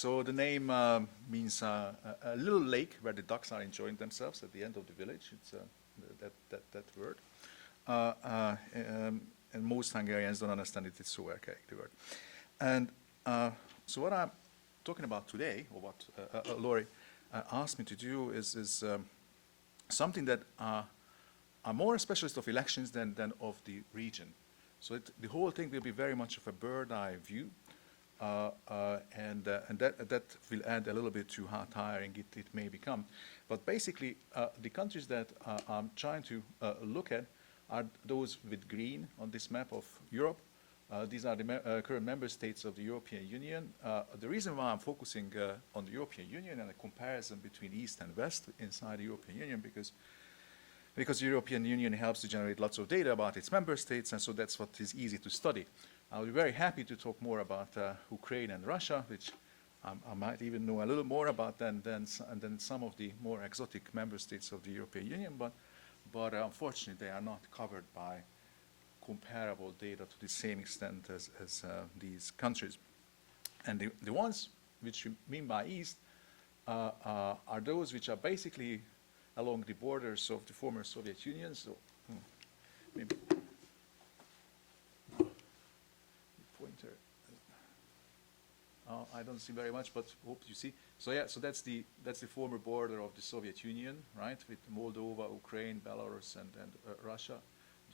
So the name means a little lake where the ducks are enjoying themselves at the end of the village. It's that word. And most Hungarians don't understand it. It's so archaic, the word. And so what I'm talking about today, or what Laurie asked me to do, is something that are more a specialist of elections than of the region. So the whole thing will be very much of a bird-eye view, and that will add a little bit to how tiring it may become. But basically, the countries that I'm trying to look at are those with green on this map of Europe. These are the current member states of the European Union. The reason why I'm focusing on the European Union and a comparison between East and West inside the European Union, because the European Union helps to generate lots of data about its member states, and so that's what is easy to study. I'll be very happy to talk more about Ukraine and Russia, which I might even know a little more about than some of the more exotic member states of the European Union, but unfortunately they are not covered by comparable data to the same extent as these countries. And the ones which we mean by East are those which are basically along the borders of the former Soviet Union. So maybe the pointer. I don't see very much, but hope you see. So yeah, so that's the former border of the Soviet Union, right, with Moldova, Ukraine, Belarus, and Russia.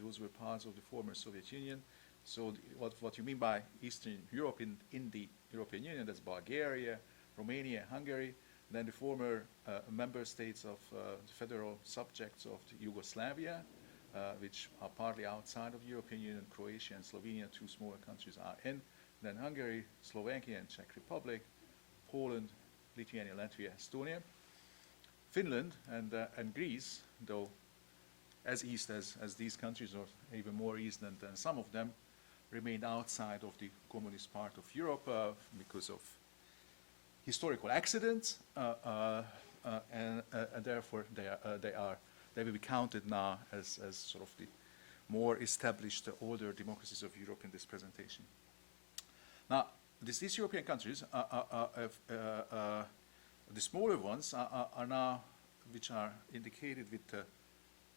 Those were parts of the former Soviet Union. So what you mean by Eastern Europe in the European Union, that's Bulgaria, Romania, Hungary, then the former member states of the federal subjects of Yugoslavia, which are partly outside of the European Union, Croatia and Slovenia, two smaller countries are in, then Hungary, Slovakia and Czech Republic, Poland, Lithuania, Latvia, Estonia, Finland and Greece, though as east as these countries, or even more east than some of them, remained outside of the communist part of Europe because of historical accidents, and therefore they will be counted now as sort of the more established, older democracies of Europe in this presentation. Now, these European countries, the smaller ones are now, which are indicated with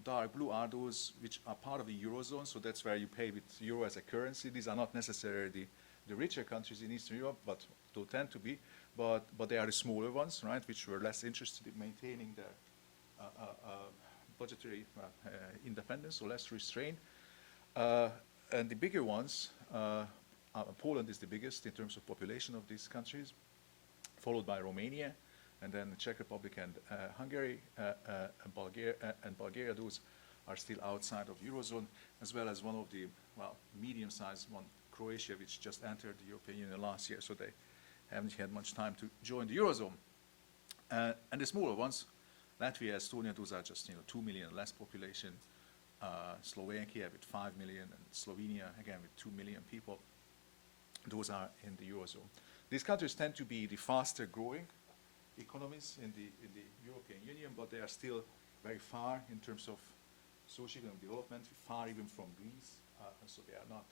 dark blue, are those which are part of the Eurozone, so that's where you pay with euro as a currency. These are not necessarily the richer countries in Eastern Europe, but they tend to be, but they are the smaller ones, right, which were less interested in maintaining their budgetary independence, or less restrained. And the bigger ones, Poland is the biggest in terms of population of these countries, followed by Romania, and then the Czech Republic and Hungary and Bulgaria. Those are still outside of Eurozone, as well as one of the, well, medium-sized one, Croatia, which just entered the European Union last year, so they haven't had much time to join the Eurozone. And the smaller ones, Latvia, Estonia, those are just 2 million less population. Slovakia with 5 million, and Slovenia again with 2 million people. Those are in the Eurozone. These countries tend to be the faster growing economies in the European Union, but they are still very far in terms of socio-economic development, far even from Greece, so they are not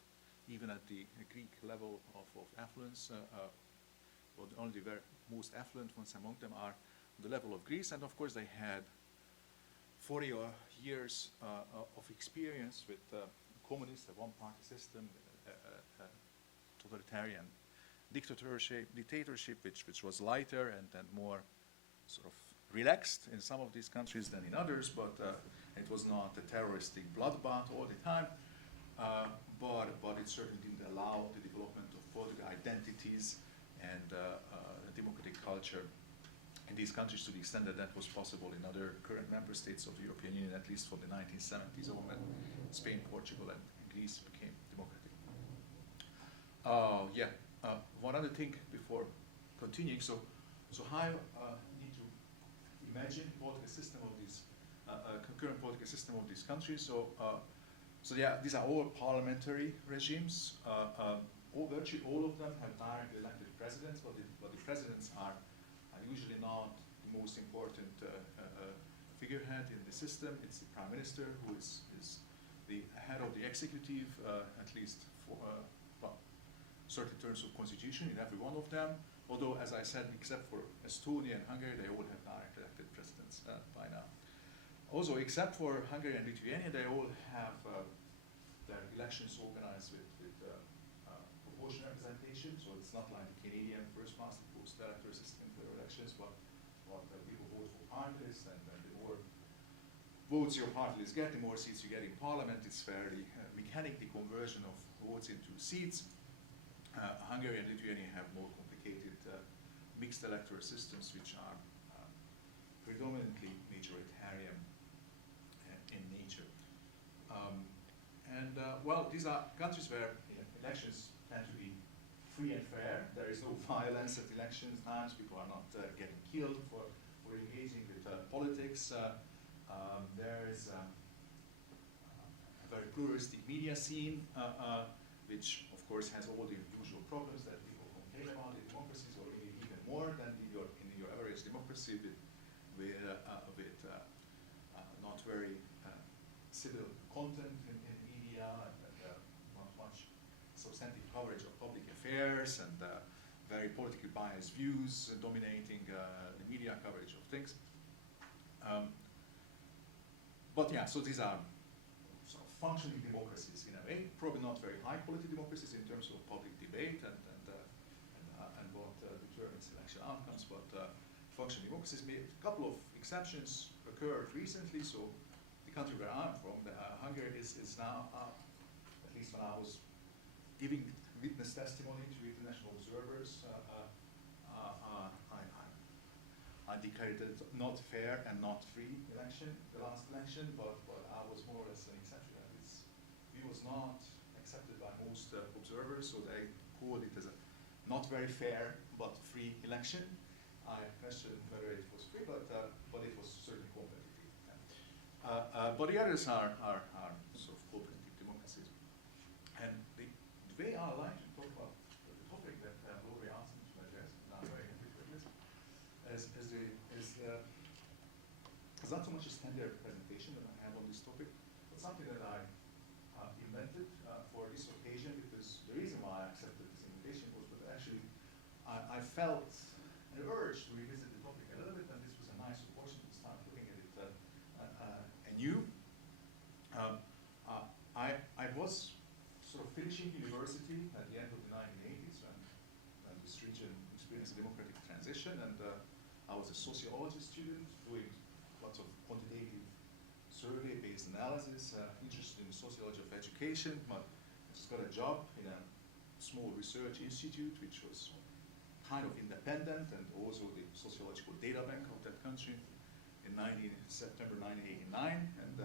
even at the Greek level of affluence, but only the very most affluent ones among them are the level of Greece, and of course they had 40 years of experience with communist, a one-party system, totalitarian dictatorship, which was lighter and more sort of relaxed in some of these countries than in others, but it was not a terroristic bloodbath all the time, but it certainly didn't allow the development of political identities and democratic culture in these countries to the extent that that was possible in other current member states of the European Union, at least from the 1970s on, when Spain, Portugal, and Greece became democratic. One other thing before continuing. So how need to imagine political system of these current political system of these countries. So yeah, these are all parliamentary regimes. Virtually all of them have directly elected presidents, but the presidents are usually not the most important figurehead in the system. It's the prime minister who is the head of the executive, at least for certain terms of constitution in every one of them. although, as I said, except for Estonia and Hungary, they all have direct elected presidents by now. Also, except for Hungary and Lithuania, they all have their elections organized with proportional representation, so it's not like the Canadian first past the post electoral system for elections, but people vote for party lists, and the more votes your party list get, the more seats you get in parliament. It's fairly mechanic, the conversion of votes into seats. Hungary and Lithuania have more complicated mixed electoral systems, which are predominantly majoritarian in nature. Well, these are countries where elections tend to be free and fair. There is no violence at election times. People are not getting killed for engaging with politics. There is a very pluralistic media scene, which of course has all the usual problems that people complain about in democracies, or even more than in your average democracy, with not very civil content in media, and not much substantive coverage of public affairs, and very politically biased views dominating the media coverage of things. But yeah, so these are sort of functioning democracies in a way, probably not very high quality democracies in terms of public debate and what determines election outcomes, but functioning democracies. A couple of exceptions occurred recently. So the country where I'm from, Hungary, is now, at least when I was giving witness testimony to international observers, I declared it not fair and not free election, the last election, but I was more or less an exception. It was not accepted by most observers, so they called it as a not very fair but free election. I questioned whether it was free, but it was certainly competitive. But the others are sort of cooperative democracies. And the way I like to talk about the topic that Lori asked me to address, and I'm very happy for this, is not so much a standard presentation that I have on this topic, but something that I invented for this occasion, because the reason why I accepted this invitation was that actually I felt an urge to revisit the topic a little bit, and this was a nice opportunity to start looking at it anew. I was sort of finishing university at the end of the 1980s when this region experienced a democratic transition, and I was a sociology student doing lots of quantitative survey-based analysis, interested in sociology of education, but I just got a job in a small research institute, which was kind of independent, and also the sociological data bank of that country in September 1989. And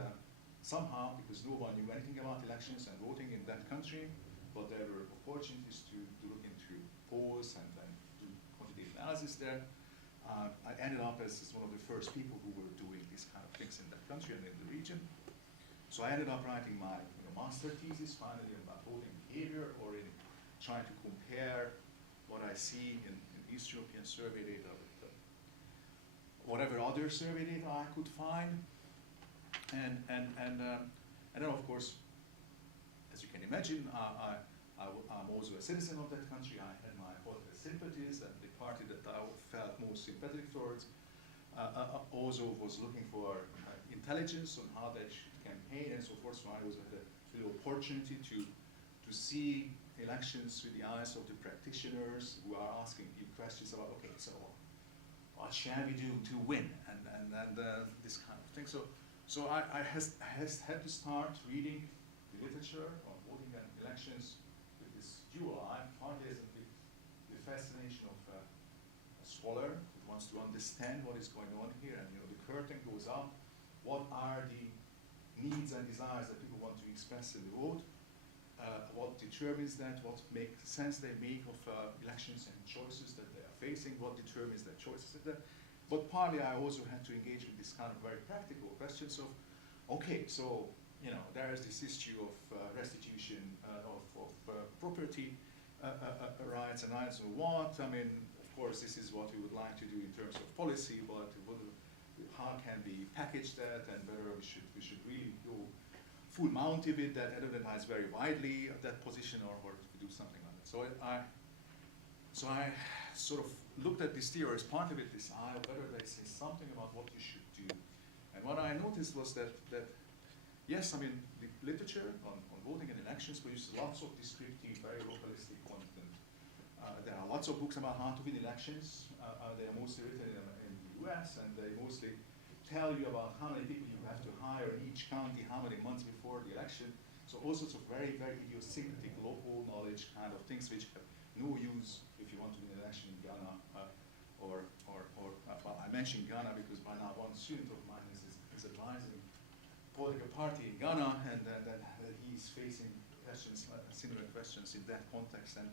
somehow, because no one knew anything about elections and voting in that country, but there were opportunities to look into polls and do quantitative analysis there, I ended up as one of the first people who were doing these kind of things in that country and in the region. So I ended up writing my master thesis finally about voting behavior, or in trying to compare what I see in East European survey data with whatever other survey data I could find. And then of course, as you can imagine, I'm also a citizen of that country. I had my political sympathies, and the party that I felt most sympathetic towards also was looking for intelligence on how they should campaign and so forth. So I was had a real opportunity to see elections through the eyes of the practitioners who are asking you questions about, okay, so what shall we do to win, and this kind of thing. So I had to start reading the literature on voting and elections with this dual eye, partly as the fascination of a scholar who wants to understand what is going on here, and the curtain goes up. What are the needs and desires that people want to express in the vote? What determines that? What sense they make of elections and choices that they are facing? What determines their choices? But partly I also had to engage with this kind of very practical questions of, okay, so there is this issue of restitution of property rights, and I so what. I mean, of course, this is what we would like to do in terms of policy, but how can we package that, and whether we should really go full Mounty with that, advertise very widely that position, or do something like that. So So I sort of looked at these theories, partly with this eye, whether they say something about what you should do. And what I noticed was that yes, I mean, the literature on voting and elections produces lots of descriptive, very localistic content. There are lots of books about how to win elections. They are mostly written in the US, and they mostly tell you about how many people you have to hire in each county, how many months before the election. So all sorts of very, very idiosyncratic local knowledge kind of things which have no use if you want to win an election in Ghana. Well, I mentioned Ghana because by now one student of mine is advising a political party in Ghana, and he's facing questions, similar questions in that context, and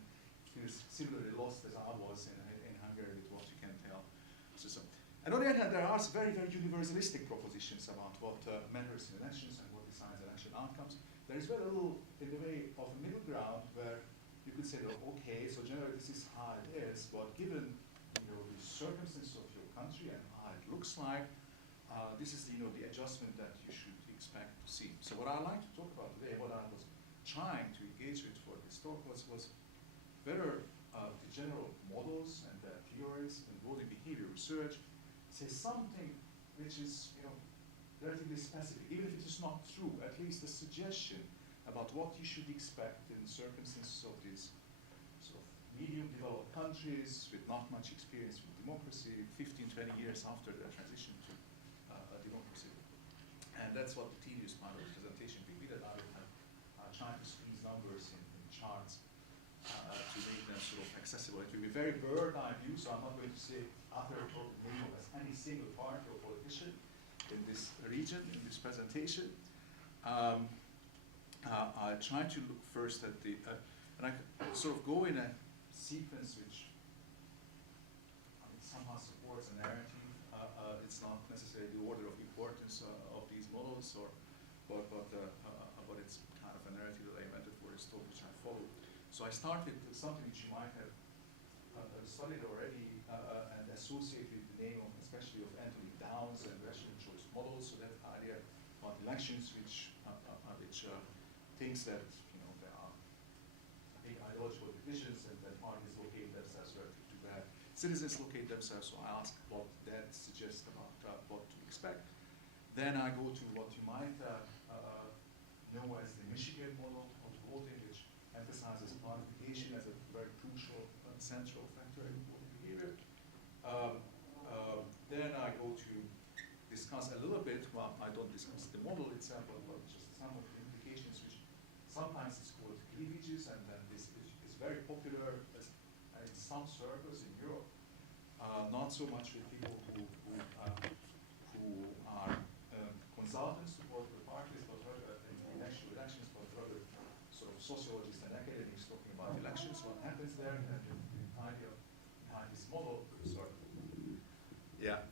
feels similarly lost as I was in Hungary with what you can tell. So. And on the other hand, there are very, very universalistic propositions about what matters in elections and what decides election outcomes. There is very little in the way of a middle ground where you could say, oh, okay, so generally this is how it is, but given the circumstances of your country and how it looks like, this is the adjustment that you should expect to see. So what I'd like to talk about today, what I was trying to engage with for this talk was whether the general models and the theories in voting behavior research say something which is relatively specific, even if it is not true, at least a suggestion about what you should expect in circumstances of these sort of medium developed countries with not much experience with democracy, 15, 20 years after their transition to democracy. And that's what the tedious part of the presentation will be, that I will have tried to squeeze numbers in charts to make them sort of accessible. It will be very bird-eye view, so I'm not going to say utter the name of any single party or politician in this region, in this presentation. I try to look first at the, and I sort of go in a sequence which somehow supports a narrative. It's not necessarily the order of importance of these models, but it's kind of a narrative that I invented for this talk, which I follow. So I start with something which you might have studied already and associated with the name of, especially of Anthony Downs and rational choice models. So that idea about elections, which thinks that there are big ideological divisions and that parties locate themselves relative to where citizens locate themselves. So I ask what that suggests about what to expect. Then I go to what you might know as the Michigan model of voting, which emphasizes participation as a very crucial central factor in voting behavior. Then I go to discuss a little bit, well, I don't discuss the model itself, but just some of the implications, which sometimes is called clivages, and then this is very popular in some circles in Europe, not so much with people who are consultants to political parties, but rather in actual elections, but rather sort of sociologists and academics talking about elections, what happens there, and the idea behind this model. Sorry. Yeah.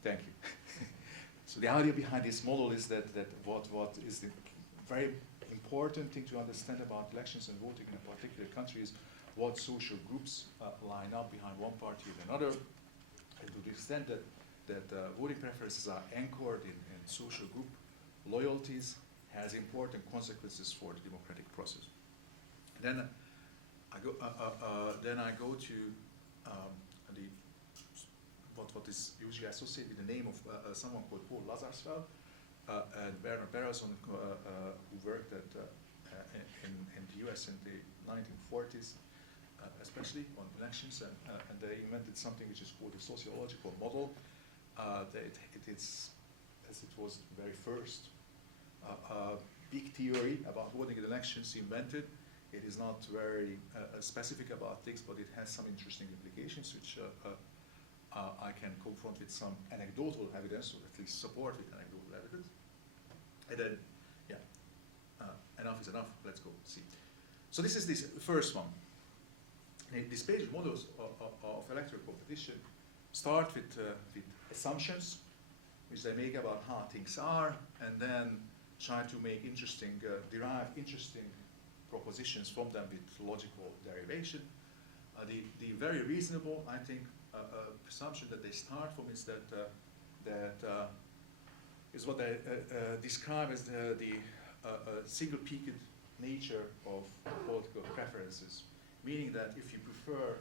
Thank you. So the idea behind this model is that what is the very important thing to understand about elections and voting in a particular country is what social groups line up behind one party or another, and to the extent that voting preferences are anchored in social group loyalties has important consequences for the democratic process. Then I go to what is usually associated with the name of someone called Paul Lazarsfeld and Bernard Berezon, who worked in the US in the 1940s, especially on elections, and they invented something which is called the sociological model. It is, as it was the very first big theory about voting in elections invented. It is not very specific about things, but it has some interesting implications, which I can confront with some anecdotal evidence, or at least support with anecdotal evidence. And then, enough is enough. Let's go see. So this is this first one. These basic models of electoral competition start with assumptions, which they make about how things are, and then try to make derive interesting propositions from them with logical derivation. The very reasonable, I think, presumption that they start from is that is what they describe as the single-peaked nature of political preferences, meaning that if you prefer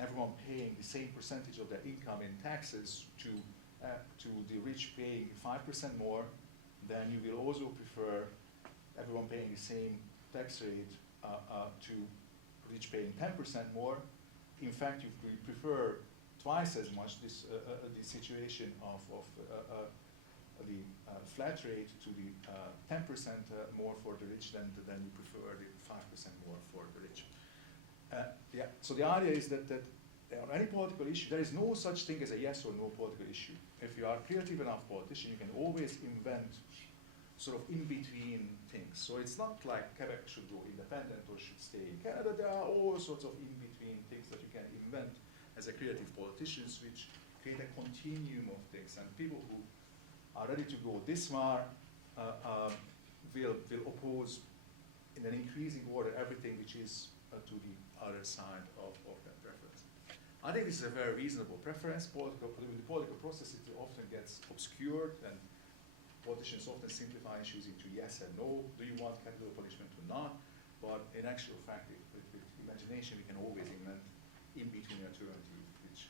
everyone paying the same percentage of their income in taxes to the rich paying 5% more, then you will also prefer everyone paying the same tax rate to rich paying 10% more. In fact, you prefer twice as much this the situation of the flat rate to the 10% more for the rich than you prefer the 5% more for the rich. Yeah. So the idea is that on any political issue, there is no such thing as a yes or no political issue. If you are a creative enough politician, you can always invent sort of in-between things. So it's not like Quebec should go independent or should stay in Canada. There are all sorts of in-between things that you can invent as a creative politicians, which create a continuum of things. And people who are ready to go this far will oppose in an increasing order everything which is to the other side of that preference. I think this is a very reasonable preference. The political process it often gets obscured, and politicians often simplify issues into yes and no. Do you want capital punishment or not? But in actual fact, with imagination, we can always invent in-between alternatives,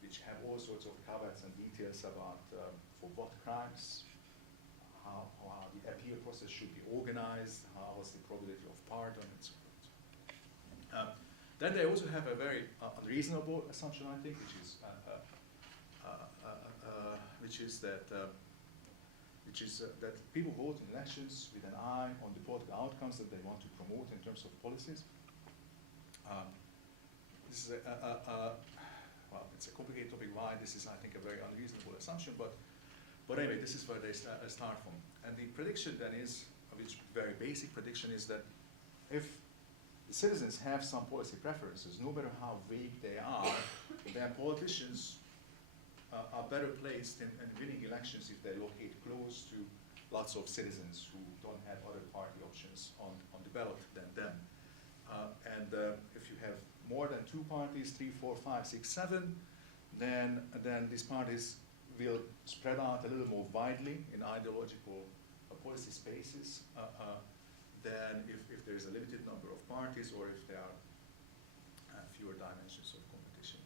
which have all sorts of caveats and details about for what crimes, how the appeal process should be organized, how is the probability of pardon, and so forth. Then they also have a very unreasonable assumption, I think, which is that people vote in elections with an eye on the political outcomes that they want to promote in terms of policies. This is well, it's a complicated topic. Why this is, I think, a very unreasonable assumption, but anyway, this is where they start from. And the prediction then is, which very basic prediction is that if the citizens have some policy preferences, no matter how vague they are, then politicians are better placed in winning elections if they locate close to lots of citizens who don't have other party options on the ballot than them. And if you have more than 2 parties, 3, 4, 5, 6, 7, then these parties will spread out a little more widely in ideological policy spaces than if there is a limited number of parties or if there are fewer dimensions of competition.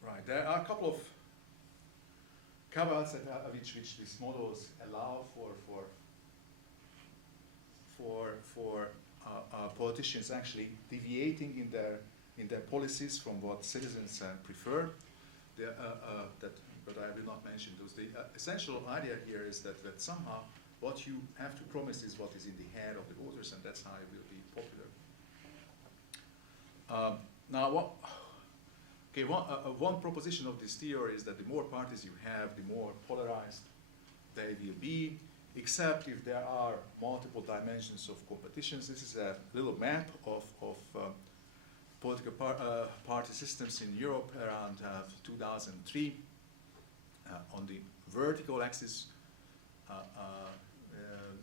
Right, there are a couple of caveats that which these models allow for politicians actually deviating in their policies from what citizens prefer. But I will not mention those. The essential idea here is that somehow what you have to promise is what is in the head of the voters, and that's how it will be popular. Now, one proposition of this theory is that the more parties you have, the more polarized they will be, except if there are multiple dimensions of competitions. This is a little map of political party systems in Europe around 2003. On the vertical axis,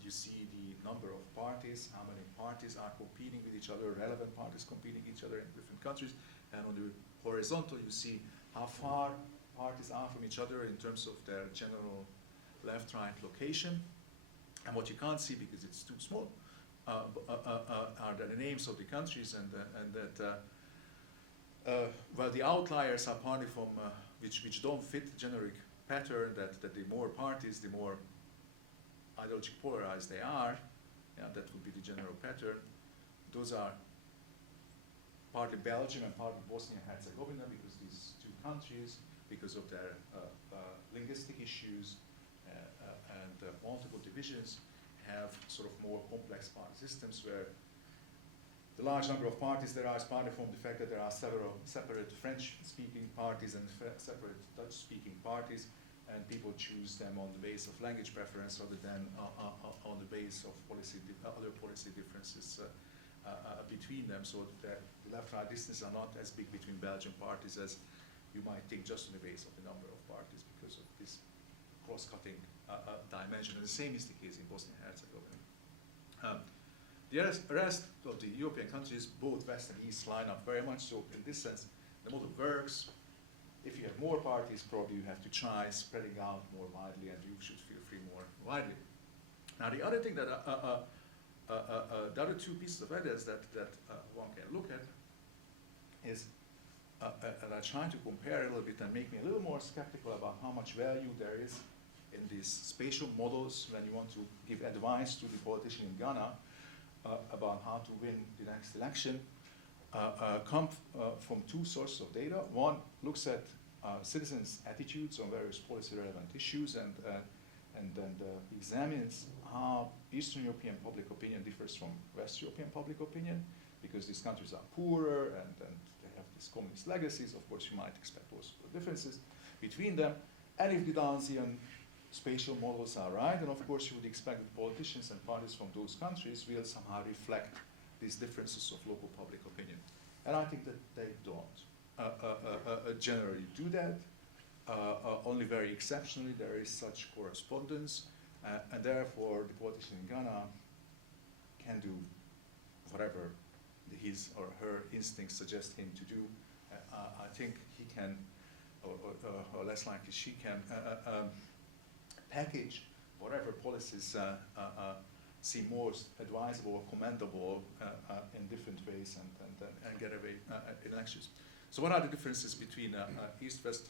you see the number of parties, how many parties are competing with each other, relevant parties competing with each other in different countries. And on the horizontal, you see how far parties are from each other in terms of their general left-right location. And what you can't see because it's too small are the names of the countries, and that well, the outliers are partly from which don't fit the generic pattern that the more parties, the more ideologically polarized they are. Yeah, that would be the general pattern. Those are partly Belgium and partly Bosnia and Herzegovina, because these two countries, because of their linguistic issues and multiple divisions, have sort of more complex party systems where the large number of parties there are is partly from the fact that there are several separate French-speaking parties and separate Dutch-speaking parties, and people choose them on the basis of language preference rather than on the basis of other policy differences between them. So that the left-right distances are not as big between Belgian parties as you might think, just on the basis of the number of parties, because of this cross-cutting dimension. And the same is the case in Bosnia and Herzegovina. The rest of the European countries, both West and East, line up very much. So in this sense, the model works. if you have more parties, probably you have to try spreading out more widely, and you should feel free more widely. Now, the other thing that the other two pieces of evidence that one can look at is, and I try to compare a little bit and make me a little more skeptical about how much value there is in these spatial models when you want to give advice to the politician in Ghana about how to win the next election, come from two sources of data. One looks at citizens' attitudes on various policy-relevant issues and then examines how Eastern European public opinion differs from West European public opinion, because these countries are poorer and they have these communist legacies. Of course, you might expect also differences between them. And if the Dowsian spatial models are right, then of course you would expect that politicians and parties from those countries will somehow reflect these differences of local public opinion. And I think that they don't generally do that. Only very exceptionally there is such correspondence, and therefore the politician in Ghana can do whatever his or her instincts suggest him to do. I think he can, or less likely she can, package whatever policies seem most advisable or commendable in different ways and get away in elections. So what are the differences between East-West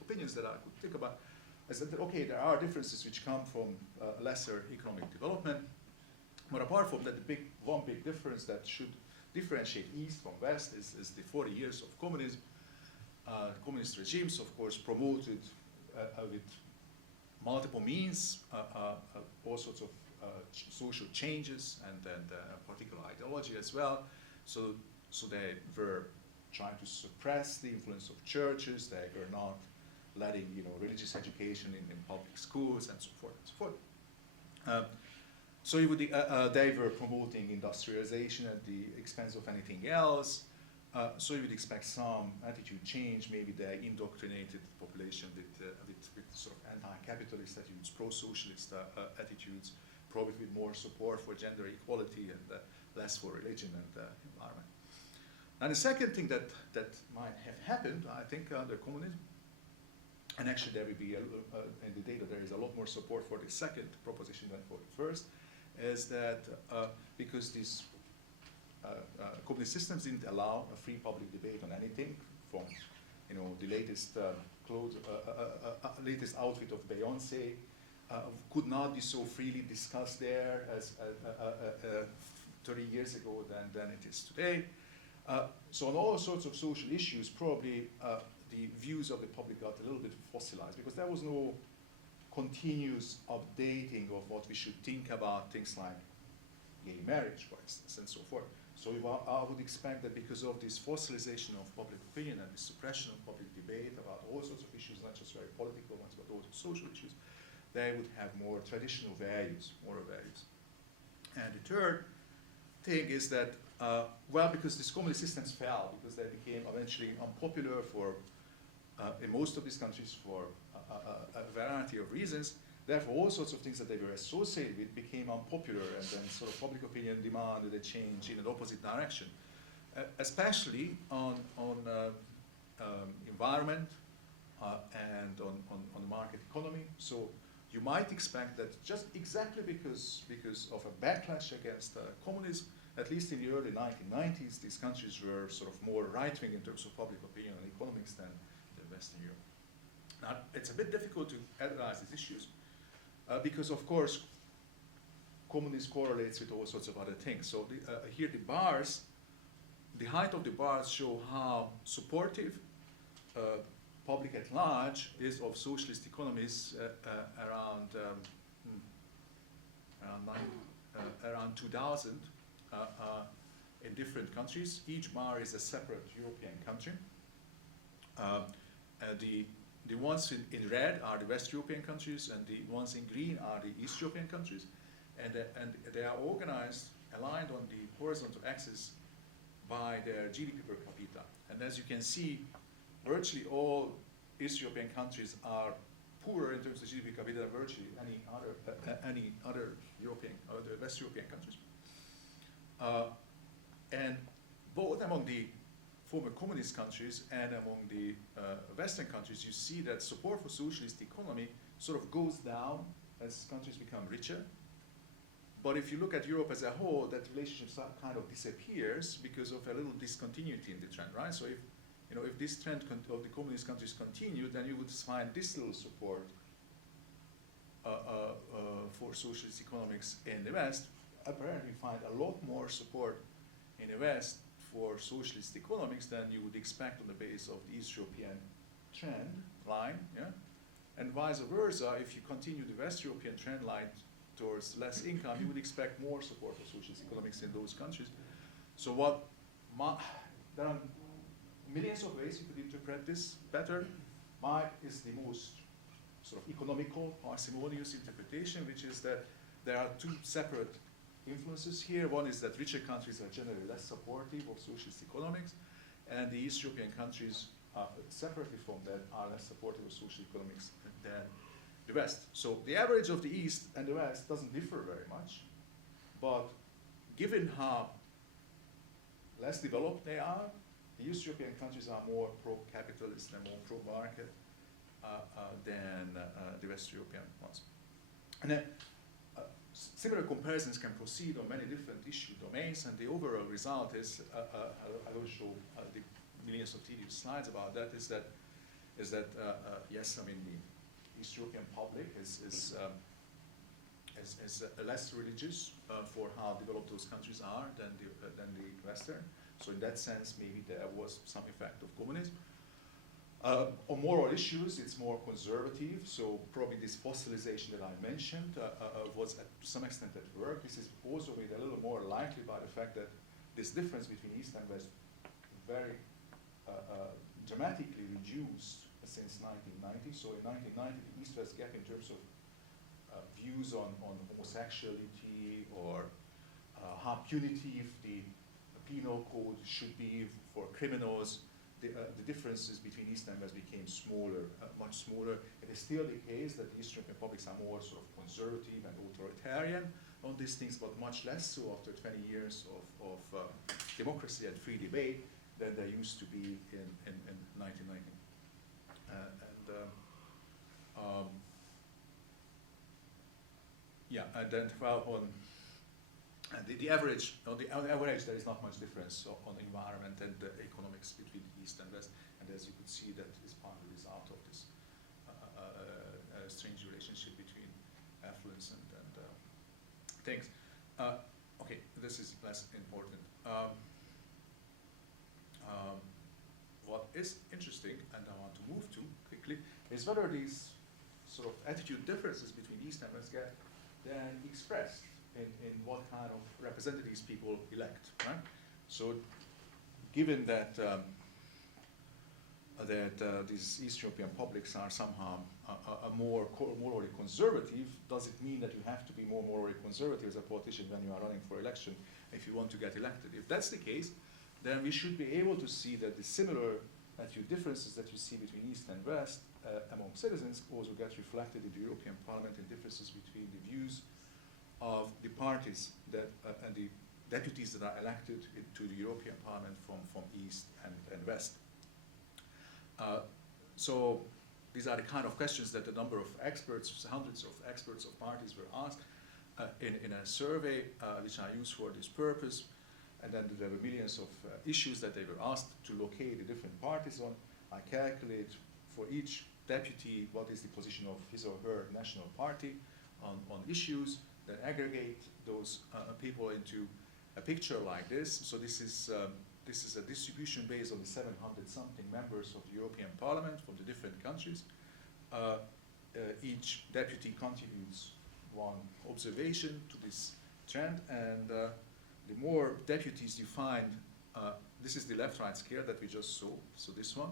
opinions that I could think about? Is that, okay, there are differences which come from lesser economic development, but apart from that, one big difference that should differentiate East from West is the 40 years of communism. Communist regimes, of course, promoted with multiple means all sorts of social changes and particular ideology as well. So they were trying to suppress the influence of churches. They were not letting religious education in public schools and so forth and so forth. So you would, they were promoting industrialization at the expense of anything else. So you would expect some attitude change. Maybe they indoctrinated the population with sort of anti-capitalist attitudes, pro-socialist attitudes, probably with more support for gender equality and less for religion and environment. And the second thing that might have happened, I think, under communism, and actually there will be, in the data there is a lot more support for the second proposition than for the first, is that because these communist systems didn't allow a free public debate on anything, from the latest latest outfit of Beyonce could not be so freely discussed there as 30 years ago than it is today. So on all sorts of social issues, probably the views of the public got a little bit fossilized, because there was no continuous updating of what we should think about things like gay marriage, for instance, and so forth. So I would expect that because of this fossilization of public opinion and the suppression of public debate about all sorts of issues, not just very political ones, but also social issues, they would have more traditional values, moral values. And the third thing is that, because these communist systems fell, because they became eventually unpopular in most of these countries for a variety of reasons, therefore all sorts of things that they were associated with became unpopular, and then sort of public opinion demanded a change in an opposite direction, especially on environment and on market economy. So you might expect that just exactly because of a backlash against communism, at least in the early 1990s, these countries were sort of more right-wing in terms of public opinion and economics than Western Europe. Now, it's a bit difficult to analyze these issues because, of course, communism correlates with all sorts of other things. So here the bars, the height of the bars show how supportive public at large is of socialist economies around 2000 in different countries. Each bar is a separate European country. The ones in red are the West European countries, and the ones in green are the East European countries. And they are organized, aligned on the horizontal axis by their GDP per capita. And as you can see, virtually all East European countries are poorer in terms of GDP per capita than virtually any other European or the West European countries. And both among the former communist countries and among the Western countries, you see that support for socialist economy sort of goes down as countries become richer. But if you look at Europe as a whole, that relationship kind of disappears because of a little discontinuity in the trend, right? So if this trend of the communist countries continue, then you would find this little support for socialist economics in the West. Apparently, find a lot more support in the West for socialist economics than you would expect on the basis of the East European trend line, yeah? And vice versa, if you continue the West European trend line towards less income, you would expect more support for socialist economics in those countries. So there are millions of ways you could interpret this better. Mine is the most sort of economical, parsimonious interpretation, which is that there are two separate influences here. One is that richer countries are generally less supportive of socialist economics, and the East European countries, separately from that, are less supportive of social economics than the West. So the average of the East and the West doesn't differ very much, but given how less developed they are, the East European countries are more pro-capitalist and more pro-market than the West European ones. And then similar comparisons can proceed on many different issue domains, and the overall result is, I will show the millions of tedious slides about that, is that yes, I mean, the East European public is less religious for how developed those countries are than the Western. So in that sense, maybe there was some effect of communism. On moral issues, it's more conservative, so probably this fossilization that I mentioned was to some extent at work. This is also made a little more likely by the fact that this difference between East and West very dramatically reduced since 1990. So in 1990, the East-West gap in terms of views on homosexuality or how punitive the penal code should be for criminals, the differences between East and West became smaller, much smaller. It is still the case that the East European publics are more sort of conservative and authoritarian on these things, but much less so after 20 years of democracy and free debate than there used to be in 1990. Yeah, and then the average, on the average, there is not much difference on the environment and the economics between the East and West, and as you could see, that is part of the result of this strange relationship between affluence and things. Okay, this is less important. What is interesting, and I want to move to quickly, is whether these sort of attitude differences between East and West get then expressed in what kind of representatives people elect, right? So, given that these East European publics are somehow more morally conservative, does it mean that you have to be more morally conservative as a politician when you are running for election if you want to get elected? If that's the case, then we should be able to see that the similar attitude differences that you see between East and West among citizens also get reflected in the European Parliament in differences between the views of the parties that and the deputies that are elected to the European Parliament from East and West. So these are the kind of questions that a number of experts, hundreds of experts of parties were asked in a survey which I used for this purpose. And then there were millions of issues that they were asked to locate the different parties on. I calculate for each deputy what is the position of his or her national party on issues, then aggregate those people into a picture like this. So this is a distribution based on the 700-something members of the European Parliament from the different countries. Each deputy contributes one observation to this trend, and the more deputies you find, this is the left-right scale that we just saw, so this one,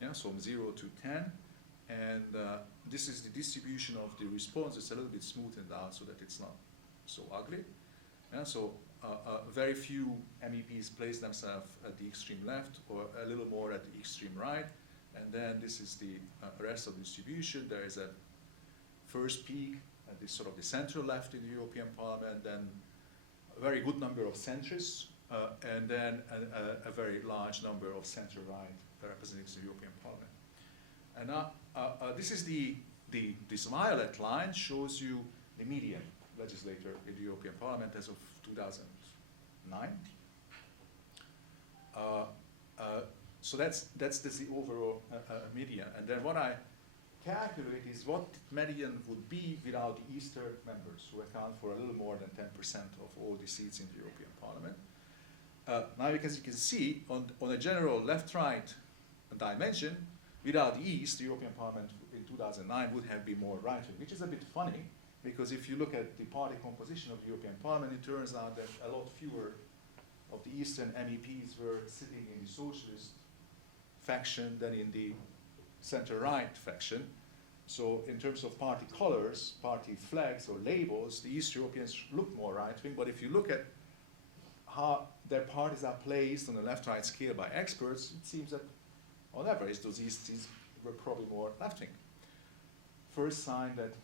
yeah, so from 0 to 10, and this is the distribution of the response. It's a little bit smoothened out so that it's not so ugly. Yeah, so very few MEPs place themselves at the extreme left or a little more at the extreme right, and then this is the rest of the distribution. There is a first peak at the sort of the central left in the European Parliament, then a very good number of centrists and then a very large number of center-right representatives in the European Parliament. And now, this is this violet line shows you the median legislator in the European Parliament as of 2009. So that's the overall median. And then what I calculate is what median would be without the Eastern members, who account for a little more than 10% of all the seats in the European Parliament. Now, as you can see, on a general left-right dimension, without the East, the European Parliament in 2009 would have been more right-wing, which is a bit funny, because if you look at the party composition of the European Parliament, it turns out that a lot fewer of the Eastern MEPs were sitting in the socialist faction than in the center-right faction. So in terms of party colors, party flags or labels, the East Europeans look more right-wing, but if you look at how their parties are placed on the left-right scale by experts, it seems that on average those Easties were probably more left-wing. First sign that,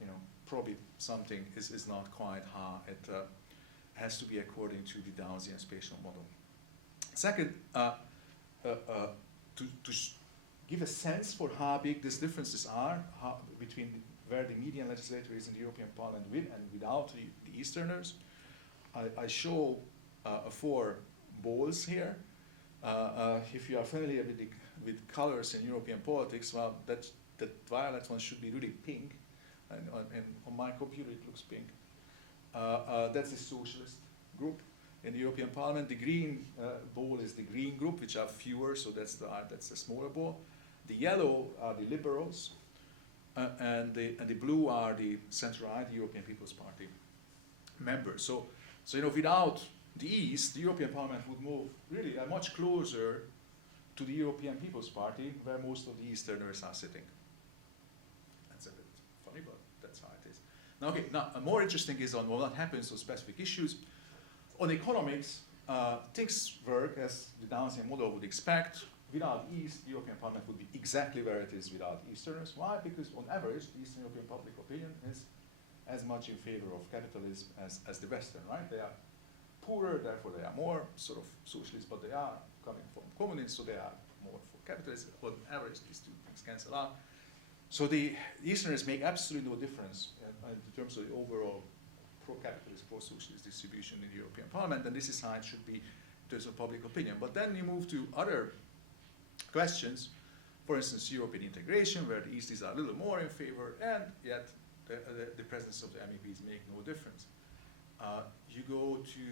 you know, probably something is not quite how it has to be according to the Dowsian spatial model. Second, to give a sense for how big these differences are between where the median legislator is in the European Parliament with and without the Easterners, I show 4 balls here. If you are familiar with colors in European politics, well, that violet one should be really pink, and on my computer it looks pink. That's the socialist group in the European Parliament. The green ball is the green group, which are fewer, so that's the smaller ball. The yellow are the liberals, and the blue are the center-right European People's Party members. So you know, without the East, the European Parliament would move really much closer to the European People's Party, where most of the Easterners are sitting. That's a bit funny, but that's how it is. Now, okay, now more interesting is on what happens to specific issues. On economics, things work as the Dowsian model would expect. Without East, the European Parliament would be exactly where it is without Easterners. Why? Because on average, the Eastern European public opinion is as much in favor of capitalism as the Western, right? They are poorer, therefore they are more sort of socialist, but they are coming from communists, so they are more for capitalism. On average, these two things cancel out. So the Easterners make absolutely no difference in terms of the overall pro-capitalist, pro-socialist distribution in the European Parliament, and this is how it should be in terms of public opinion. But then you move to other questions, for instance, European integration, where the Easties are a little more in favor, and yet the presence of the MEPs make no difference. You go to,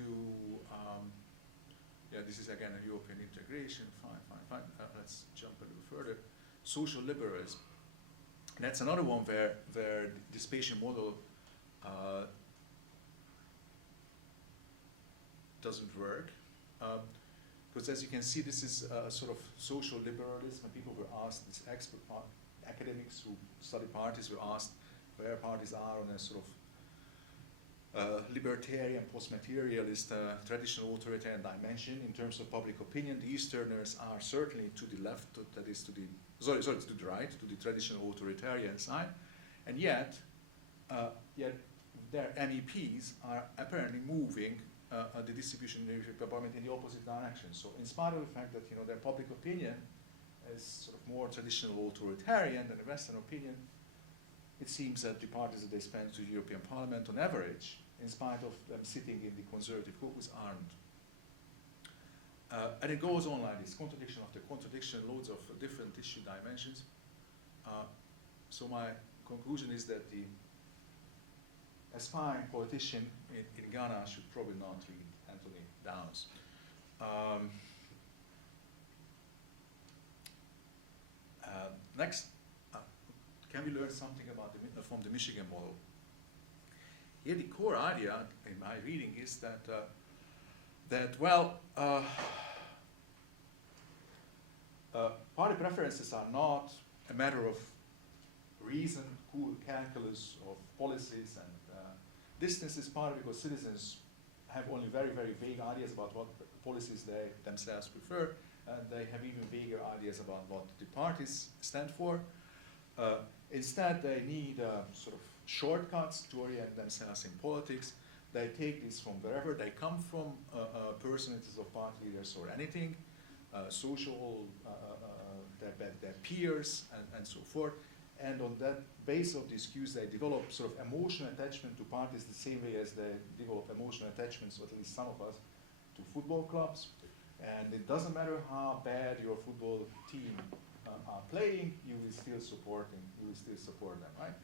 yeah, this is again a European integration, fine. Let's jump a little further. Social liberalism. That's another one where the spatial model doesn't work. Because as you can see, this is a sort of social liberalism, and people were asked, these expert academics who study parties were asked where parties are on a sort of libertarian, post-materialist, traditional authoritarian dimension in terms of public opinion. The Easterners are certainly to the left, that is to the, sorry, to the right, to the traditional authoritarian side, and yet their MEPs are apparently moving the distribution in the European Parliament in the opposite direction. So in spite of the fact that, you know, their public opinion is sort of more traditional authoritarian than the Western opinion, it seems that the parties that they spend to the European Parliament on average, in spite of them sitting in the conservative caucus, aren't. And it goes on like this, contradiction after contradiction, loads of different issue dimensions. So my conclusion is that the aspiring politician in Ghana should probably not read Anthony Downs. Next, can we learn something about from the Michigan model? Here, the core idea in my reading is that party preferences are not a matter of reason, cool calculus of policies, and distance is partly because citizens have only very, very vague ideas about what policies they themselves prefer, and they have even vaguer ideas about what the parties stand for. Instead, they need sort of shortcuts to orient themselves in politics, They take this from wherever they come from, personalities of party leaders or anything, social, their peers, and so forth. And on that base of these cues, they develop sort of emotional attachment to parties the same way as they develop emotional attachments, or at least some of us, to football clubs. And it doesn't matter how bad your football team are playing, you will still support them, right?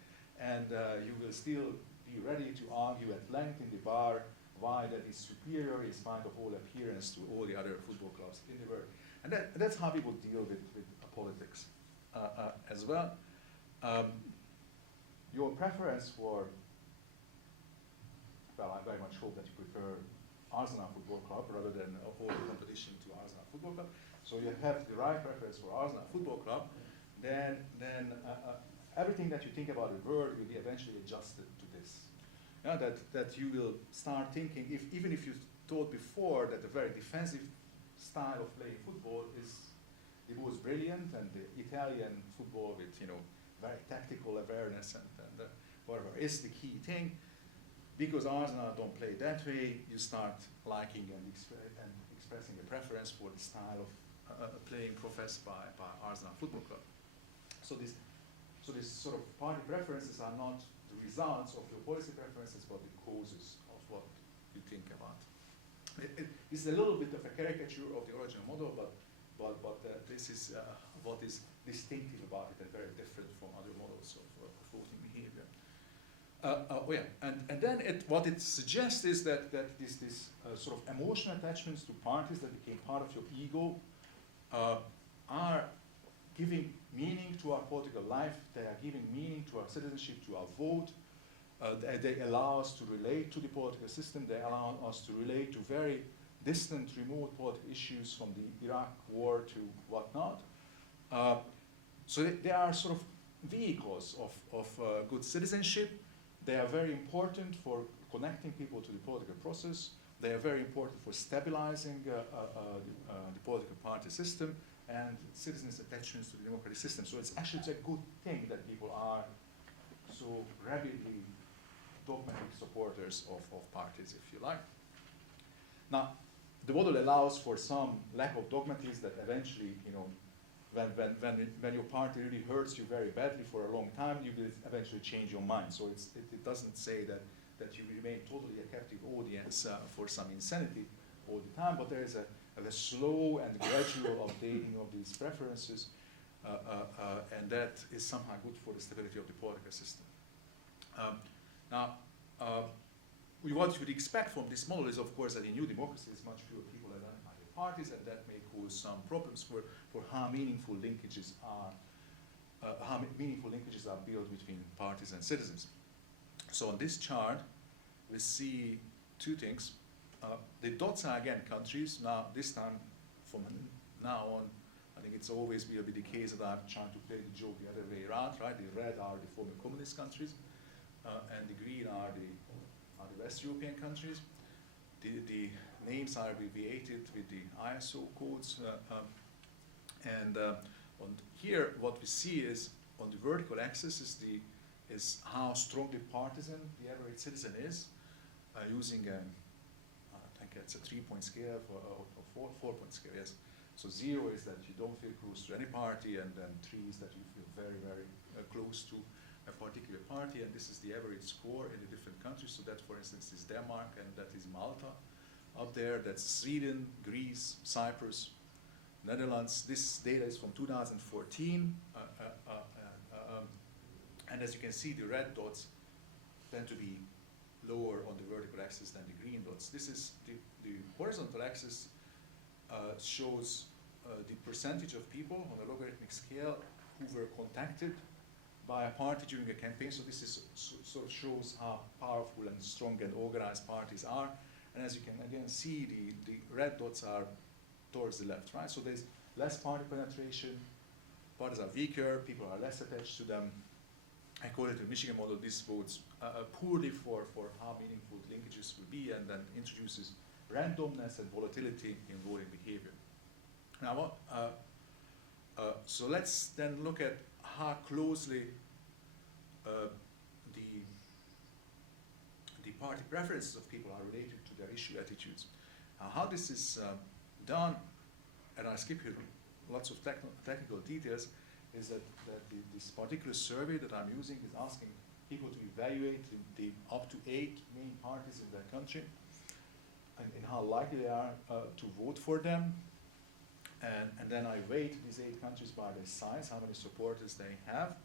And you will still be ready to argue at length in the bar why that is superior in spite of all appearance to all the other football clubs in the world. And that's how people deal with politics as well. Your preference for, well, I very much hope that you prefer Arsenal Football Club rather than all the competition to Arsenal Football Club. So you have the right preference for Arsenal Football Club, then everything that you think about the world will be eventually adjusted to this. That you will start thinking, even if you thought before that a very defensive style of playing football is the most brilliant, and the Italian football with very tactical awareness and whatever is the key thing, because Arsenal don't play that way, you start liking and expressing a preference for the style of playing professed by Arsenal Football Club. So this sort of party preferences are not the results of your policy preferences, but the causes of what you think about. It's a little bit of a caricature of the original model, but this is what is distinctive about it and very different from other models of voting behavior. And then what it suggests is that this sort of emotional attachments to parties that became part of your ego are giving meaning to our political life. They are giving meaning to our citizenship, to our vote. They allow us to relate to the political system. They allow us to relate to very distant, remote political issues from the Iraq war to whatnot. So they are sort of vehicles of good citizenship. They are very important for connecting people to the political process. They are very important for stabilizing the political party system and citizens' attachments to the democratic system. So it's actually a good thing that people are so rabidly dogmatic supporters of parties, if you like. Now, the model allows for some lack of dogmatism that eventually, when your party really hurts you very badly for a long time, you will eventually change your mind. So it doesn't say that you remain totally a captive audience for some insanity all the time, but there is a slow and gradual updating of these preferences, and that is somehow good for the stability of the political system. Now, what you would expect from this model is, of course, that in new democracies, much fewer people identify with parties, and that may cause some problems for how meaningful linkages are built between parties and citizens. So on this chart, we see two things. The dots are again countries. Now, this time, from now on, I think it's always will be the case that I'm trying to play the joke the other way around, right? The red are the former communist countries, and the green are the West European countries. The names are abbreviated with the ISO codes, and on here, what we see is on the vertical axis is how strongly partisan the average citizen is, using I think it's a 3-point scale or 4-point scale. Yes. So 0 is that you don't feel close to any party, and then 3 is that you feel very, very close to a particular party, and this is the average score in the different countries. So that, for instance, is Denmark, and that is Malta. Up there, that's Sweden, Greece, Cyprus, Netherlands. This data is from 2014, and as you can see, the red dots tend to be lower on the vertical axis than the green dots. This is the horizontal axis shows the percentage of people on a logarithmic scale who were contacted by a party during a campaign. So this is sort of shows how powerful and strong and organized parties are. And as you can again see, the red dots are towards the left, right? So there's less party penetration, parties are weaker, people are less attached to them. According to the Michigan model, this bodes poorly for how meaningful linkages will be, and then introduces randomness and volatility in voting behavior. Now, so let's then look at how closely the party preferences of people are related to their issue attitudes. How this is done, and I skip here lots of technical details, is that this particular survey that I'm using is asking people to evaluate the up to 8 main parties in their country and how likely they are to vote for them. And then I weight these 8 countries by their size, how many supporters they have,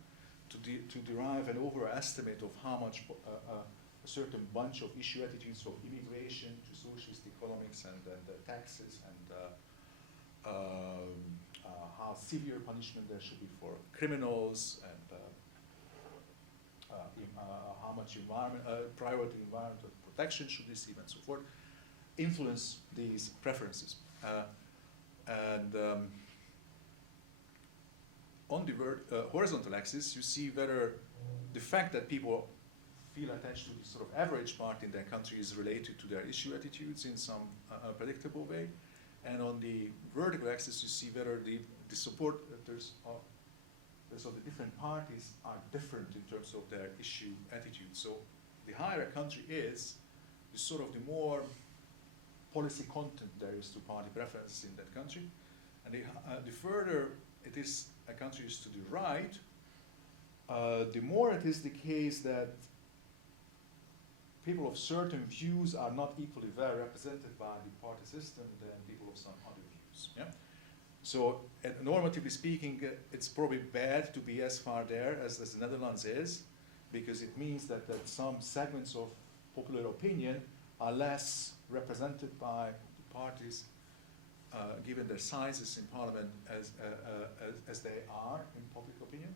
to derive an overestimate of how much a certain bunch of issue attitudes, from immigration to socialist economics and taxes and how severe punishment there should be for criminals and how much priority environmental protection should receive and so forth, influence these preferences. On the horizontal axis, you see whether the fact that people feel attached to the sort of average part in their country is related to their issue attitudes in some predictable way. And on the vertical axis, you see whether the supporters of the different parties are different in terms of their issue attitudes. So the higher a country is, the more policy content there is to party preferences in that country. And the further a country is to the right, the more it is the case that people of certain views are not equally well represented by the party system than people of some other views. Yeah? So, normatively speaking, it's probably bad to be as far there as the Netherlands is, because it means that some segments of popular opinion are less represented by the parties, given their sizes in parliament as they are in public opinion.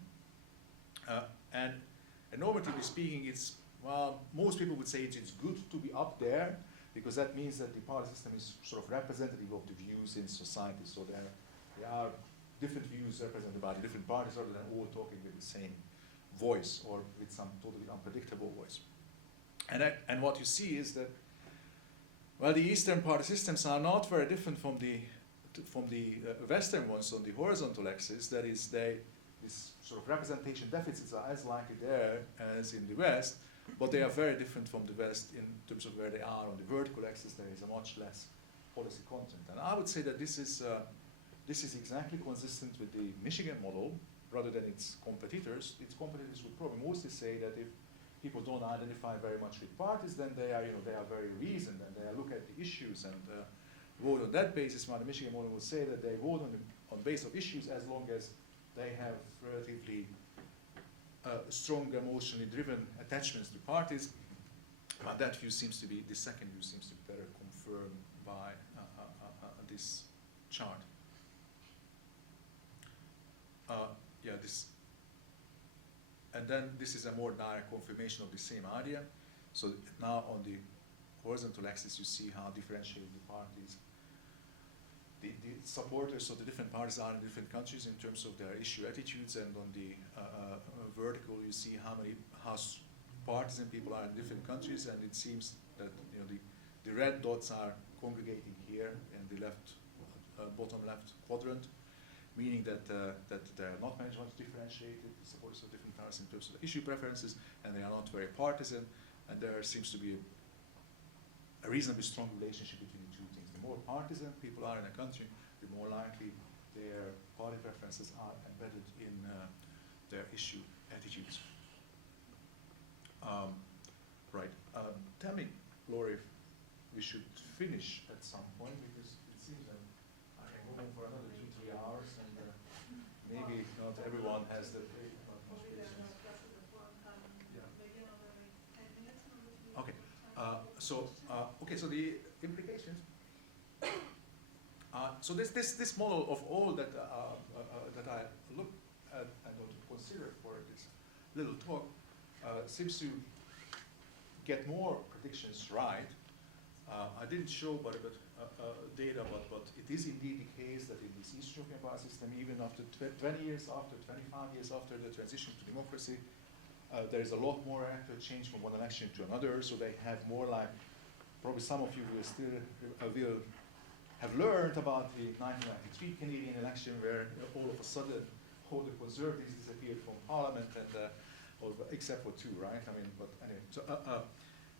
And normatively speaking, most people would say it's good to be up there, because that means that the party system is sort of representative of the views in society. So there are different views represented by the different parties, rather than all talking with the same voice or with some totally unpredictable voice. And what you see is that, well, the Eastern party systems are not very different from the Western ones on the horizontal axis. That is, this sort of representation deficits are as likely there as in the West, but they are very different from the West in terms of where they are on the vertical axis. There is a much less policy content, and I would say that this is exactly consistent with the Michigan model rather than its competitors. Its competitors would probably mostly say that if people don't identify very much with parties, then they are very reasoned and they look at the issues and vote on that basis. While the Michigan model would say that they vote on base of issues as long as they have relatively strong emotionally driven attachments to parties. But that view seems to be, the second view seems to be better confirmed by this chart. And then this is a more direct confirmation of the same idea. So now on the horizontal axis, you see how differentiated the parties, the supporters of the different parties are in different countries in terms of their issue attitudes, and on the vertical, you see how partisan people are in different countries, and it seems that the red dots are congregating here in the bottom left quadrant, meaning that they are not very much differentiated, the supporters of different parties in terms of issue preferences, and they are not very partisan, and there seems to be a reasonably strong relationship between the two things. The more partisan people are in a country, the more likely their party preferences are embedded in their issue attitudes. Right. Tell me, Laura, if we should finish at some point, because it seems that I can go on for another 2-3 hours, and maybe not everyone has the patience. Yeah. Okay. So the implications. So this model of all that I look at and want to consider for this little talk seems to get more predictions right. I didn't show data, but it is indeed the case that in this East European power system, even after 20 years after, 25 years after the transition to democracy, there is a lot more electoral change from one election to another. So they have more like, probably some of you will still will have learned about the 1993 Canadian election, where all of a sudden all the conservatives disappeared from parliament, and except for 2, right? I mean, but anyway. So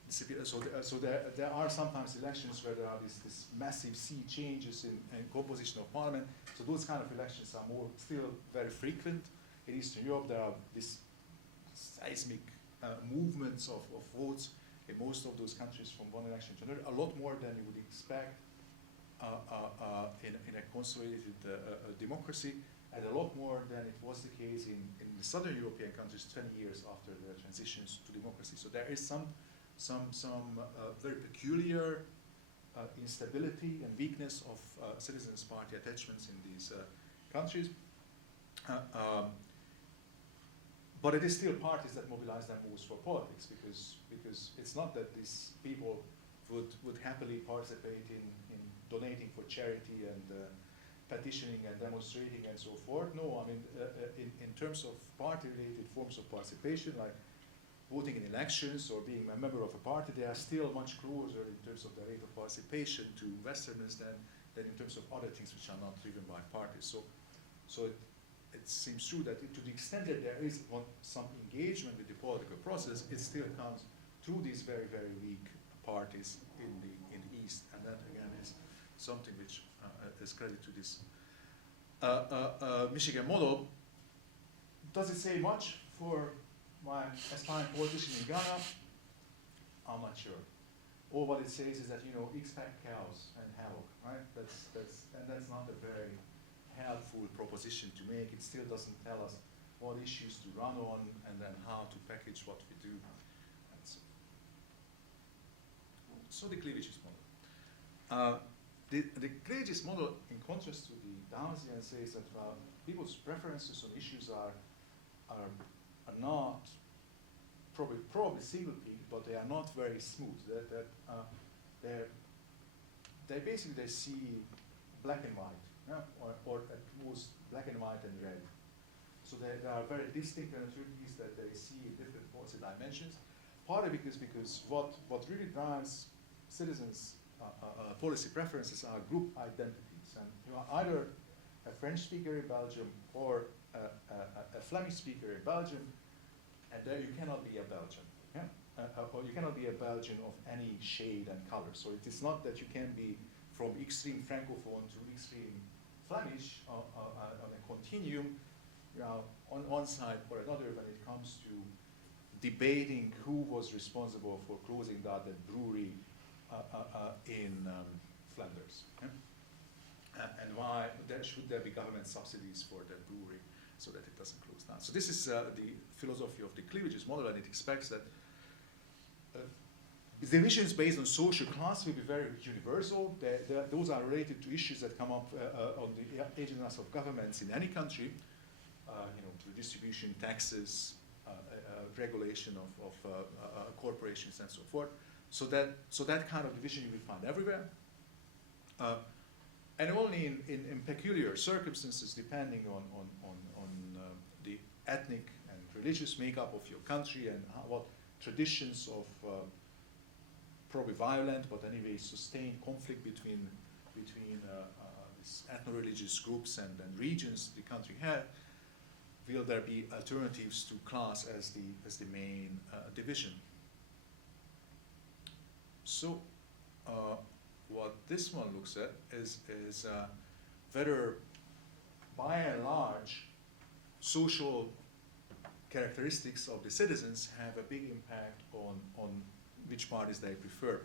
disappear. So there are sometimes elections where there are this massive sea changes in composition of parliament. So those kind of elections are still very frequent. In Eastern Europe, there are these seismic movements of votes in most of those countries from one election to another, a lot more than you would expect in a consolidated democracy, and a lot more than it was the case in the southern European countries 20 years after the transitions to democracy. So there is some very peculiar instability and weakness of citizens' party attachments in these countries. But it is still parties that mobilize their most for politics, because it's not that these people would happily participate in donating for charity and petitioning and demonstrating and so forth. No, I mean, in terms of party-related forms of participation, like voting in elections or being a member of a party, they are still much closer in terms of their rate of participation to Westerners than in terms of other things which are not driven by parties. So it seems true that to the extent that there is some engagement with the political process, it still comes through these very, very weak parties in the East, and that again is something which is credit to this Michigan model. Does it say much for my aspiring politician in Ghana? I'm not sure. All what it says is that, you know, expect chaos and havoc, right? That's not a very helpful proposition to make. It still doesn't tell us what issues to run on and then how to package what we do. And so the clivages model. The clivages model, in contrast to the Downsian, says that people's preferences on issues are not probably single-peaked, but they are not very smooth. They basically see black and white. Yeah, or at most black and white and red. So there are very distinct opportunities that they see in different policy dimensions. Partly because what really drives citizens' policy preferences are group identities. And you are either a French speaker in Belgium or a Flemish speaker in Belgium, and there you cannot be a Belgian. Yeah? Or you cannot be a Belgian of any shade and color. So it is not that you can be from extreme Francophone to extreme Flemish on a continuum, you know, on one side or another when it comes to debating who was responsible for closing that brewery in Flanders. Yeah? And why should there be government subsidies for the brewery so that it doesn't close down. So this is the philosophy of the cleavages model, and it expects that the divisions based on social class will be very universal. Those are related to issues that come up on the agendas of governments in any country, you know, through distribution, taxes, regulation of corporations, and so forth. So that kind of division you will find everywhere, and only in peculiar circumstances, depending on the ethnic and religious makeup of your country and what traditions of probably violent, but anyway sustained conflict between these ethno-religious groups and regions the country had, will there be alternatives to class as the main division? So what this one looks at is whether by and large social characteristics of the citizens have a big impact on which parties they prefer.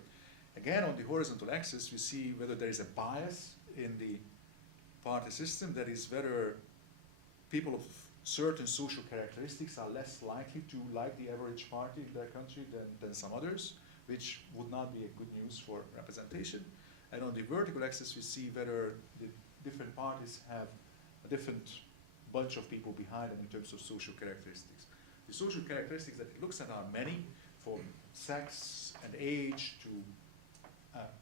Again, on the horizontal axis, we see whether there is a bias in the party system, that is whether people of certain social characteristics are less likely to like the average party in their country than some others, which would not be a good news for representation. And on the vertical axis, we see whether the different parties have a different bunch of people behind them in terms of social characteristics. The social characteristics that it looks at are many, from sex and age to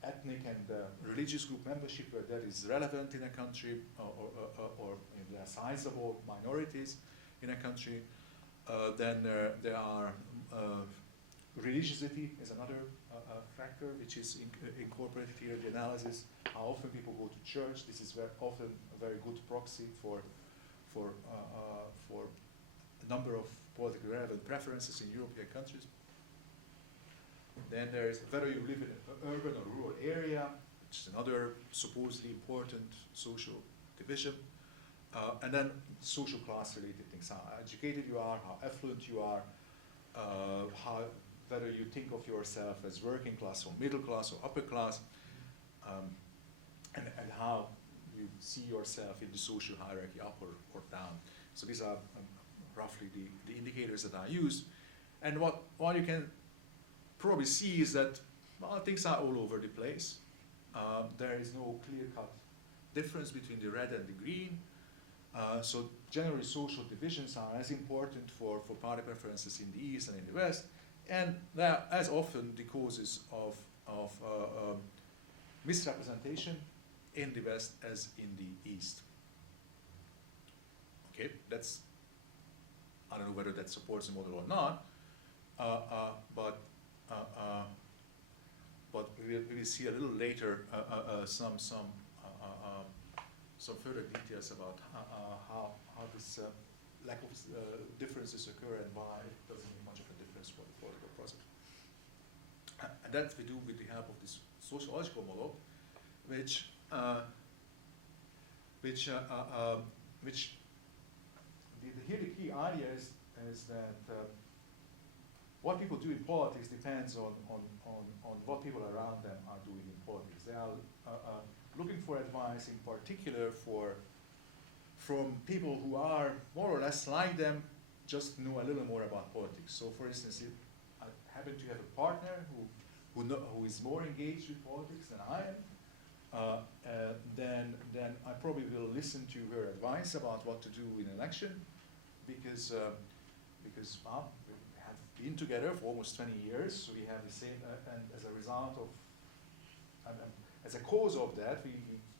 ethnic and religious group membership, where that is relevant in a country, or there are sizable minorities in a country. Then there are religiosity is another factor which is incorporated here in the analysis. How often people go to church. This is very often a very good proxy for a number of politically relevant preferences in European countries. Then there is whether you live in an urban or rural area, which is another supposedly important social division. And then social class related things, how educated you are, how affluent you are, whether you think of yourself as working class or middle class or upper class, and how you see yourself in the social hierarchy, up or down. So these are roughly the indicators that I use. And what you can probably see is that, well, things are all over the place. There is no clear-cut difference between the red and the green. So generally social divisions are as important for party preferences in the East and in the West, and they are as often the causes of misrepresentation in the West as in the East. Okay, that's, I don't know whether that supports the model or not, but we will see a little later some further details about how this lack of differences occur and why it doesn't make much of a difference for the political process. And that we do with the help of this sociological model, which here the key idea is that what people do in politics depends on what people around them are doing in politics. They are looking for advice in particular from people who are more or less like them, just know a little more about politics. So for instance, if I happen to have a partner who is more engaged with politics than I am, then I probably will listen to her advice about what to do in an election, because well, we have been together for almost 20 years, so we have the same, and as a result of, as a cause of that, we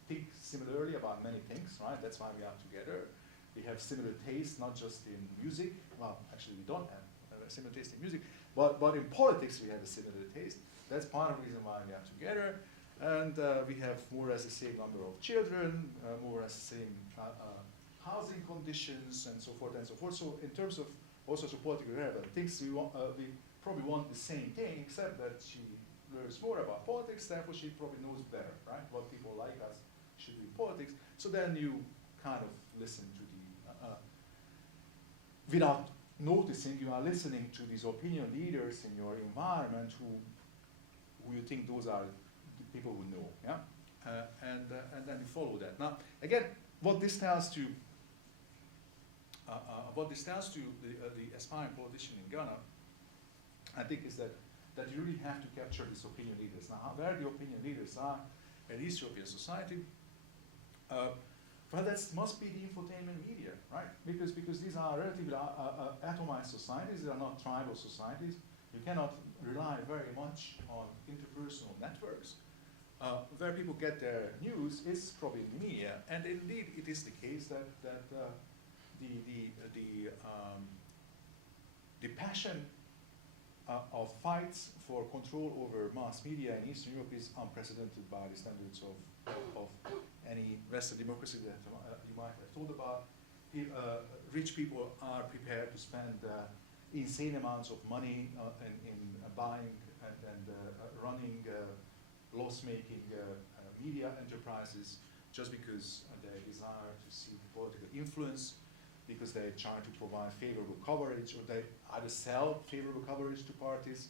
think similarly about many things, right? That's why we are together. We have similar taste, not just in music. Well, actually, we don't have a similar taste in music, but in politics, we have a similar taste. That's part of the reason why we are together. And we have more or less the same number of children, more or less the same housing conditions, and so forth and so forth. So in terms of all sorts of political relevant things, we probably want the same thing, except that she learns more about politics, therefore she probably knows better, right? What people like us should do in politics. So then you kind of listen to the, without noticing, you are listening to these opinion leaders in your environment who you think those are the people who know, yeah? And then you follow that. Now, again, what this tells to the aspiring politician in Ghana, I think, is that you really have to capture these opinion leaders. Now, where the opinion leaders are in East European society, well, that must be the infotainment media, right? Because these are relatively atomized societies. They are not tribal societies. You cannot rely very much on interpersonal networks. Where people get their news is probably in the media, and indeed it is the case that the passion of fights for control over mass media in Eastern Europe is unprecedented by the standards of any Western democracy that you might have thought about. Rich people are prepared to spend insane amounts of money in buying and running loss-making media enterprises just because they desire to seek political influence, because they try to provide favorable coverage, or they either sell favorable coverage to parties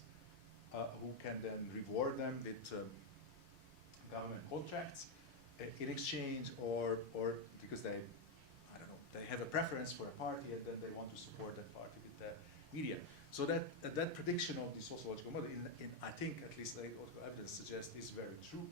who can then reward them with government contracts in exchange, or because they, I don't know, they have a preference for a party and then they want to support that party with the media. So that prediction of the sociological model, in I think at least anecdotal evidence suggests, is very true.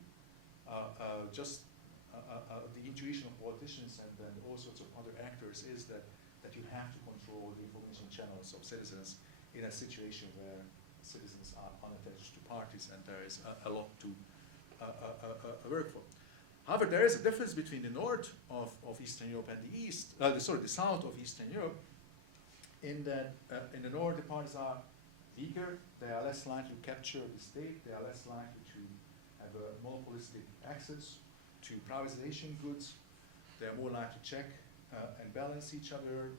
The intuition of politicians and then all sorts of other actors is that you have to control the information channels of citizens in a situation where citizens are unattached to parties, and there is a lot to work for. However, there is a difference between the north of Eastern Europe and the south of Eastern Europe, in that in the north the parties are weaker, they are less likely to capture the state, they are less likely to have a monopolistic access to privatization goods, they are more likely to check and balance each other,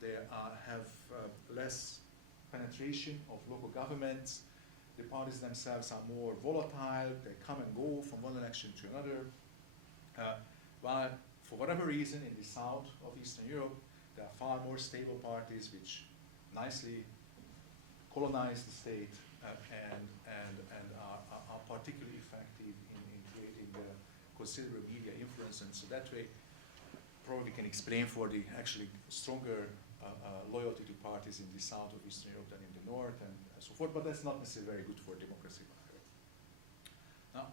they have less penetration of local governments, The parties themselves are more volatile. They come and go from one election to another. While for whatever reason, in the south of Eastern Europe, there are far more stable parties which nicely colonize the state and are particularly effective in creating considerable media influence. And so that way, probably can explain for the actually stronger loyalty to parties in the south of Eastern Europe than in the north and so forth. But that's not necessarily very good for democracy. Now,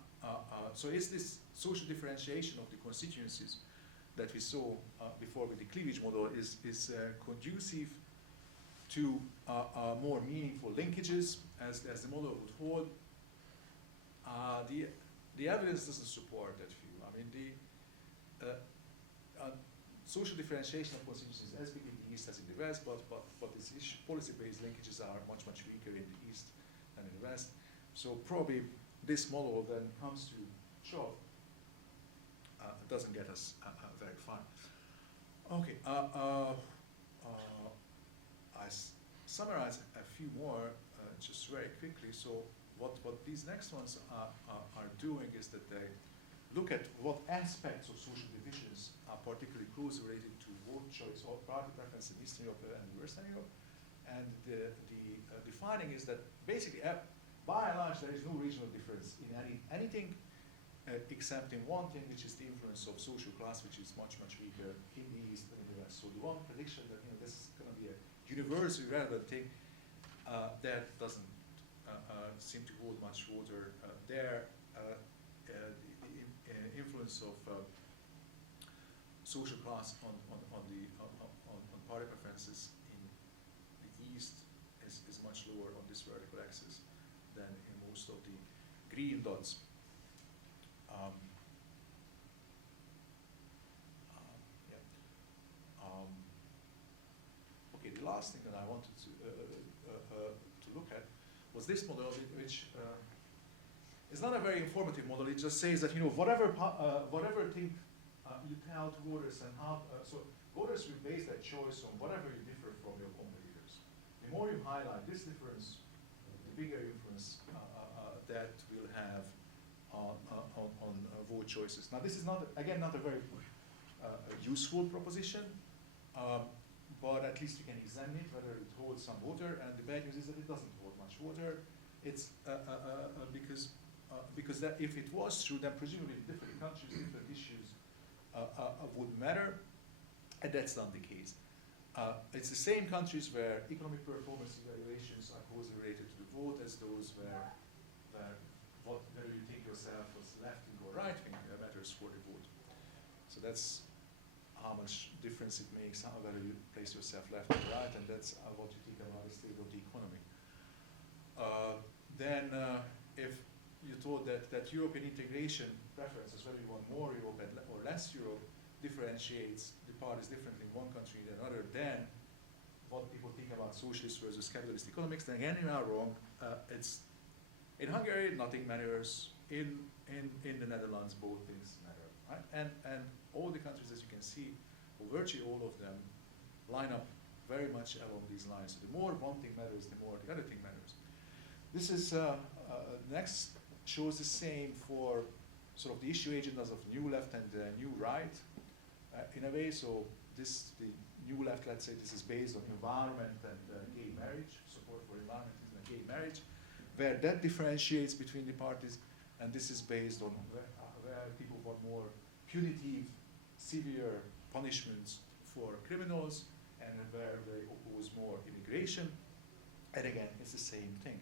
so is this social differentiation of the constituencies that we saw before with the cleavage model is conducive to more meaningful linkages as the model would hold? The evidence doesn't support that view. I mean, the social differentiation of constituencies as big in the East as in the West, but these policy-based linkages are much weaker in the East than in the West. So probably this model then comes to shove, doesn't get us very far. Okay, I summarize a few more just very quickly. So what these next ones are doing is that they look at what aspects of social divisions are particularly closely related to vote choice or party preference in Eastern Europe and Western Europe. And the finding is that basically, by and large, there is no regional difference in anything except in one thing, which is the influence of social class, which is much weaker in the East than in the West. So the one prediction that this is going to be a universally relevant thing that doesn't seem to hold much water there. The influence of social class on party preferences in the East is much lower on this vertical axis than in most of the green dots. Okay, the last thing that I wanted to look at was this model, which is not a very informative model. It just says that whatever thing you tell to voters and how so voters will base their choice on whatever you differ from your competitors. The more you highlight this difference, the bigger influence that will have on vote choices. Now, this is not a very useful proposition, but at least you can examine it whether it holds some water. And the bad news is that it doesn't hold much water. It's because that if it was true, then presumably different countries, different issues would matter, and that's not the case. It's the same countries where economic performance evaluations are closely related to the vote as those where whether you think yourself as left-wing or right-wing matters for the vote. So that's how much difference it makes, whether you place yourself left or right, and that's what you think about the state of the economy. Then if you thought that European integration preferences, whether you want more Europe or less Europe, differentiates the parties differently in one country than another, then what people think about socialist versus capitalist economics, then again you are wrong. It's in Hungary, nothing matters. In the Netherlands, both things matter, right? And all the countries, as you can see, or virtually all of them, line up very much along these lines. So the more one thing matters, the more the other thing matters. This is next shows the same for sort of the issue agendas of New Left and New Right, in a way. So the New Left, let's say, this is based on environment and gay marriage, support for environmentalism and gay marriage, where that differentiates between the parties, and this is based on where people want more punitive, severe punishments for criminals, and where they oppose more immigration. And again, it's the same thing.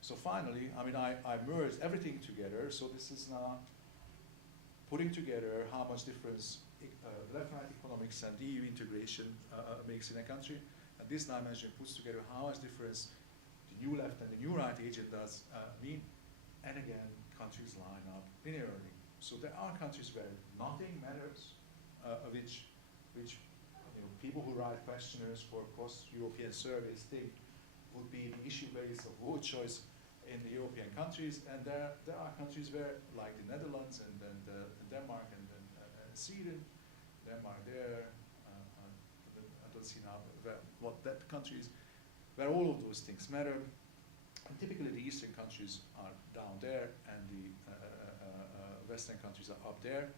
So finally, I mean, I merged everything together. So this is now putting together how much difference left-right economics and EU integration makes in a country. And this dimension puts together how much difference the New Left and the New Right agendas mean. And again, countries line up linearly. So there are countries where nothing matters, which people who write questionnaires for cross-European surveys think would be the issue base of vote choice in the European countries. And there are countries where, like the Netherlands and Denmark and Sweden, Denmark there, I don't see now what that countries, where all of those things matter. And typically the eastern countries are down there and the western countries are up there,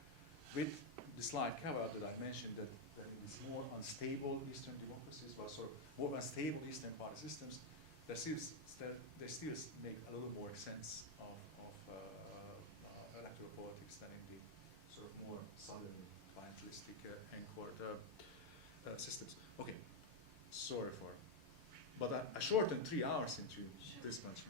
with the slight caveat that I mentioned that in these more unstable eastern democracies, or sort of more unstable eastern party systems, they still make a little more sense of electoral politics than in the sort of more southern clientelistic anchored systems. Okay, sorry for, but I shortened 3 hours into this much.